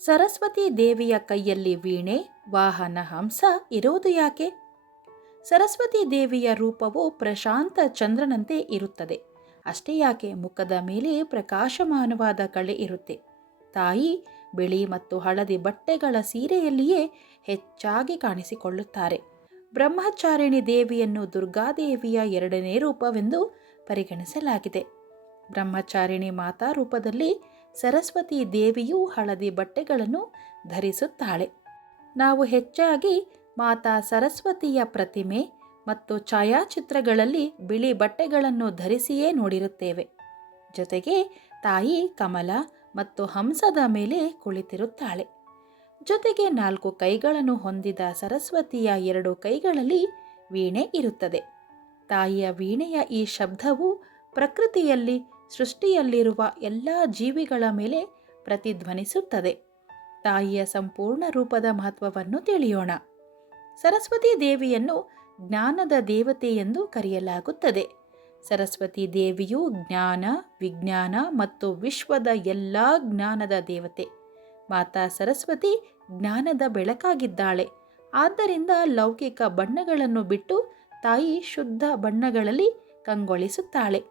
ಸರಸ್ವತಿ ದೇವಿಯ ಕೈಯಲ್ಲಿ ವೀಣೆ, ವಾಹನ ಹಂಸ ಇರೋದು ಯಾಕೆ? ಸರಸ್ವತಿ ದೇವಿಯ ರೂಪವು ಪ್ರಶಾಂತ ಚಂದ್ರನಂತೆ ಇರುತ್ತದೆ. ಅಷ್ಟೇ ಯಾಕೆ, ಮುಖದ ಮೇಲೆ ಪ್ರಕಾಶಮಾನವಾದ ಕಳೆ ಇರುತ್ತೆ. ತಾಯಿ ಬಿಳಿ ಮತ್ತು ಹಳದಿ ಬಟ್ಟೆಗಳ ಸೀರೆಯಲ್ಲಿಯೇ ಹೆಚ್ಚಾಗಿ ಕಾಣಿಸಿಕೊಳ್ಳುತ್ತಾರೆ. ಬ್ರಹ್ಮಚಾರಿಣಿ ದೇವಿಯನ್ನು ದುರ್ಗಾದೇವಿಯ ಎರಡನೇ ರೂಪವೆಂದು ಪರಿಗಣಿಸಲಾಗಿದೆ. ಬ್ರಹ್ಮಚಾರಿಣಿ ಮಾತಾ ರೂಪದಲ್ಲಿ ಸರಸ್ವತಿ ದೇವಿಯು ಹಳದಿ ಬಟ್ಟೆಗಳನ್ನು ಧರಿಸುತ್ತಾಳೆ. ನಾವು ಹೆಚ್ಚಾಗಿ ಮಾತಾ ಸರಸ್ವತಿಯ ಪ್ರತಿಮೆ ಮತ್ತು ಛಾಯಾಚಿತ್ರಗಳಲ್ಲಿ ಬಿಳಿ ಬಟ್ಟೆಗಳನ್ನು ಧರಿಸಿಯೇ ನೋಡಿರುತ್ತೇವೆ. ಜೊತೆಗೆ ತಾಯಿ ಕಮಲ ಮತ್ತು ಹಂಸದ ಮೇಲೆ ಕುಳಿತಿರುತ್ತಾಳೆ. ಜೊತೆಗೆ 4 ಕೈಗಳನ್ನು ಹೊಂದಿದ ಸರಸ್ವತಿಯ 2 ಕೈಗಳಲ್ಲಿ ವೀಣೆ ಇರುತ್ತದೆ. ತಾಯಿಯ ವೀಣೆಯ ಈ ಶಬ್ದವು ಪ್ರಕೃತಿಯಲ್ಲಿ ಸೃಷ್ಟಿಯಲ್ಲಿರುವ ಎಲ್ಲ ಜೀವಿಗಳ ಮೇಲೆ ಪ್ರತಿಧ್ವನಿಸುತ್ತದೆ. ತಾಯಿಯ ಸಂಪೂರ್ಣ ರೂಪದ ಮಹತ್ವವನ್ನು ತಿಳಿಯೋಣ. ಸರಸ್ವತಿ ದೇವಿಯನ್ನು ಜ್ಞಾನದ ದೇವತೆ ಎಂದು ಕರೆಯಲಾಗುತ್ತದೆ. ಸರಸ್ವತಿ ದೇವಿಯು ಜ್ಞಾನ, ವಿಜ್ಞಾನ ಮತ್ತು ವಿಶ್ವದ ಎಲ್ಲ ಜ್ಞಾನದ ದೇವತೆ. ಮಾತಾ ಸರಸ್ವತಿ ಜ್ಞಾನದ ಬೆಳಕಾಗಿದ್ದಾಳೆ. ಆದ್ದರಿಂದ ಲೌಕಿಕ ಬಣ್ಣಗಳನ್ನು ಬಿಟ್ಟು ತಾಯಿ ಶುದ್ಧ ಬಣ್ಣಗಳಲ್ಲಿ ಕಂಗೊಳಿಸುತ್ತಾಳೆ.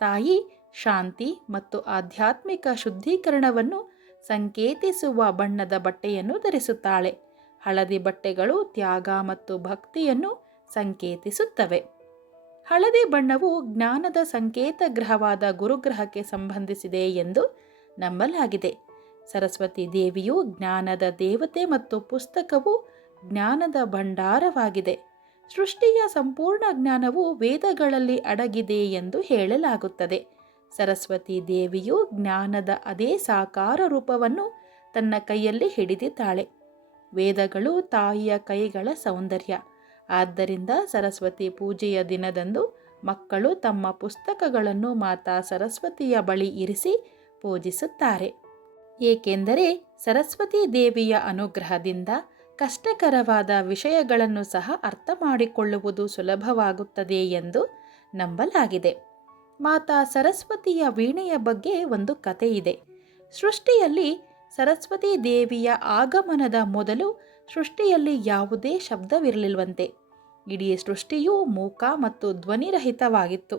ತಾಯಿ ಶಾಂತಿ ಮತ್ತು ಆಧ್ಯಾತ್ಮಿಕ ಶುದ್ಧೀಕರಣವನ್ನು ಸಂಕೇತಿಸುವ ಬಣ್ಣದ ಬಟ್ಟೆಯನ್ನು ಧರಿಸುತ್ತಾಳೆ. ಹಳದಿ ಬಟ್ಟೆಗಳು ತ್ಯಾಗ ಮತ್ತು ಭಕ್ತಿಯನ್ನು ಸಂಕೇತಿಸುತ್ತವೆ. ಹಳದಿ ಬಣ್ಣವು ಜ್ಞಾನದ ಸಂಕೇತ ಗ್ರಹವಾದ ಗುರುಗ್ರಹಕ್ಕೆ ಸಂಬಂಧಿಸಿದೆ ಎಂದು ನಂಬಲಾಗಿದೆ. ಸರಸ್ವತಿ ದೇವಿಯು ಜ್ಞಾನದ ದೇವತೆ ಮತ್ತು ಪುಸ್ತಕವು ಜ್ಞಾನದ ಭಂಡಾರವಾಗಿದೆ. ಸೃಷ್ಟಿಯ ಸಂಪೂರ್ಣ ಜ್ಞಾನವು ವೇದಗಳಲ್ಲಿ ಅಡಗಿದೆ ಎಂದು ಹೇಳಲಾಗುತ್ತದೆ. ಸರಸ್ವತಿ ದೇವಿಯು ಜ್ಞಾನದ ಅದೇ ಸಾಕಾರ ರೂಪವನ್ನು ತನ್ನ ಕೈಯಲ್ಲಿ ಹಿಡಿದಿದ್ದಾಳೆ. ವೇದಗಳು ತಾಯಿಯ ಕೈಗಳ ಸೌಂದರ್ಯ. ಆದ್ದರಿಂದ ಸರಸ್ವತಿ ಪೂಜೆಯ ದಿನದಂದು ಮಕ್ಕಳು ತಮ್ಮ ಪುಸ್ತಕಗಳನ್ನು ಮಾತಾ ಸರಸ್ವತಿಯ ಬಳಿ ಇರಿಸಿ ಪೂಜಿಸುತ್ತಾರೆ. ಏಕೆಂದರೆ ಸರಸ್ವತಿ ದೇವಿಯ ಅನುಗ್ರಹದಿಂದ ಕಷ್ಟಕರವಾದ ವಿಷಯಗಳನ್ನು ಸಹ ಅರ್ಥ ಮಾಡಿಕೊಳ್ಳುವುದು ಸುಲಭವಾಗುತ್ತದೆ ಎಂದು ನಂಬಲಾಗಿದೆ. ಮಾತಾ ಸರಸ್ವತಿಯ ವೀಣೆಯ ಬಗ್ಗೆ ಒಂದು ಕಥೆ ಇದೆ. ಸೃಷ್ಟಿಯಲ್ಲಿ ಸರಸ್ವತಿ ದೇವಿಯ ಆಗಮನದ ಮೊದಲು ಸೃಷ್ಟಿಯಲ್ಲಿ ಯಾವುದೇ ಶಬ್ದವಿರಲಿಲ್ವಂತೆ. ಇಡೀ ಸೃಷ್ಟಿಯು ಮೂಕ ಮತ್ತು ಧ್ವನಿರಹಿತವಾಗಿತ್ತು.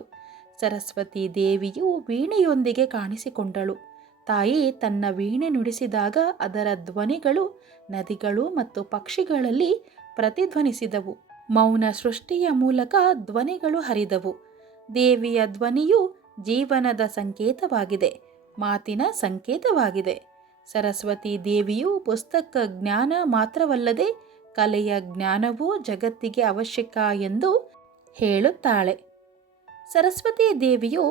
ಸರಸ್ವತಿ ದೇವಿಯು ವೀಣೆಯೊಂದಿಗೆ ಕಾಣಿಸಿಕೊಂಡಳು. ತಾಯಿ ತನ್ನ ವೀಣೆ ನುಡಿಸಿದಾಗ ಅದರ ಧ್ವನಿಗಳು ನದಿಗಳು ಮತ್ತು ಪಕ್ಷಿಗಳಲ್ಲಿ ಪ್ರತಿಧ್ವನಿಸಿದವು. ಮೌನ ಸೃಷ್ಟಿಯ ಮೂಲಕ ಧ್ವನಿಗಳು ಹರಿದವು. ದೇವಿಯ ಧ್ವನಿಯು ಜೀವನದ ಸಂಕೇತವಾಗಿದೆ, ಮಾತಿನ ಸಂಕೇತವಾಗಿದೆ. ಸರಸ್ವತಿ ದೇವಿಯು ಪುಸ್ತಕ ಜ್ಞಾನ ಮಾತ್ರವಲ್ಲದೆ ಕಲೆಯ ಜ್ಞಾನವೂ ಜಗತ್ತಿಗೆ ಅವಶ್ಯಕ ಎಂದು ಹೇಳುತ್ತಾಳೆ. ಸರಸ್ವತಿ ದೇವಿಯು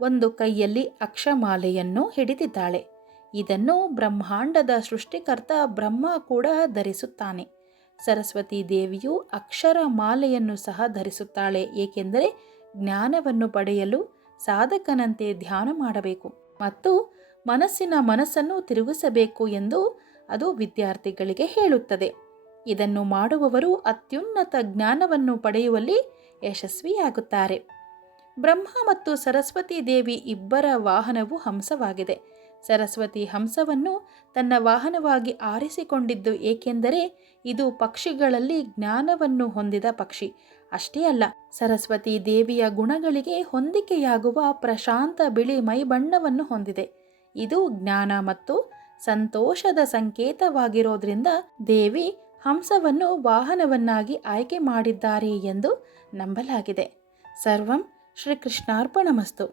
ಒಂದು ಕೈಯಲ್ಲಿ ಅಕ್ಷಮಾಲೆಯನ್ನು ಹಿಡಿದಿದ್ದಾಳೆ. ಇದನ್ನು ಬ್ರಹ್ಮಾಂಡದ ಸೃಷ್ಟಿಕರ್ತ ಬ್ರಹ್ಮ ಕೂಡ ಧರಿಸುತ್ತಾನೆ. ಸರಸ್ವತಿ ದೇವಿಯು ಅಕ್ಷರ ಮಾಲೆಯನ್ನು ಸಹ ಧರಿಸುತ್ತಾಳೆ. ಏಕೆಂದರೆ ಜ್ಞಾನವನ್ನು ಪಡೆಯಲು ಸಾಧಕನಂತೆ ಧ್ಯಾನ ಮಾಡಬೇಕು ಮತ್ತು ಮನಸ್ಸನ್ನು ತಿರುಗಿಸಬೇಕು ಎಂದು ಅದು ವಿದ್ಯಾರ್ಥಿಗಳಿಗೆ ಹೇಳುತ್ತದೆ. ಇದನ್ನು ಮಾಡುವವರು ಅತ್ಯುನ್ನತ ಜ್ಞಾನವನ್ನು ಪಡೆಯುವಲ್ಲಿ ಯಶಸ್ವಿಯಾಗುತ್ತಾರೆ. ಬ್ರಹ್ಮ ಮತ್ತು ಸರಸ್ವತಿ ದೇವಿ ಇಬ್ಬರ ವಾಹನವು ಹಂಸವಾಗಿದೆ. ಸರಸ್ವತಿ ಹಂಸವನ್ನು ತನ್ನ ವಾಹನವಾಗಿ ಆರಿಸಿಕೊಂಡಿದ್ದು ಏಕೆಂದರೆ ಇದು ಪಕ್ಷಿಗಳಲ್ಲಿ ಜ್ಞಾನವನ್ನು ಹೊಂದಿದ ಪಕ್ಷಿ. ಅಷ್ಟೇ ಅಲ್ಲ, ಸರಸ್ವತಿ ದೇವಿಯ ಗುಣಗಳಿಗೆ ಹೊಂದಿಕೆಯಾಗುವ ಪ್ರಶಾಂತ ಬಿಳಿ ಮೈಬಣ್ಣವನ್ನು ಹೊಂದಿದೆ. ಇದು ಜ್ಞಾನ ಮತ್ತು ಸಂತೋಷದ ಸಂಕೇತವಾಗಿರೋದ್ರಿಂದ ದೇವಿ ಹಂಸವನ್ನು ವಾಹನವನ್ನಾಗಿ ಆಯ್ಕೆ ಮಾಡಿದ್ದಾರೆ ಎಂದು ನಂಬಲಾಗಿದೆ. ಸರ್ವಂ ಶ್ರೀಕೃಷ್ಣಾರ್ಪಣಮಸ್ತು.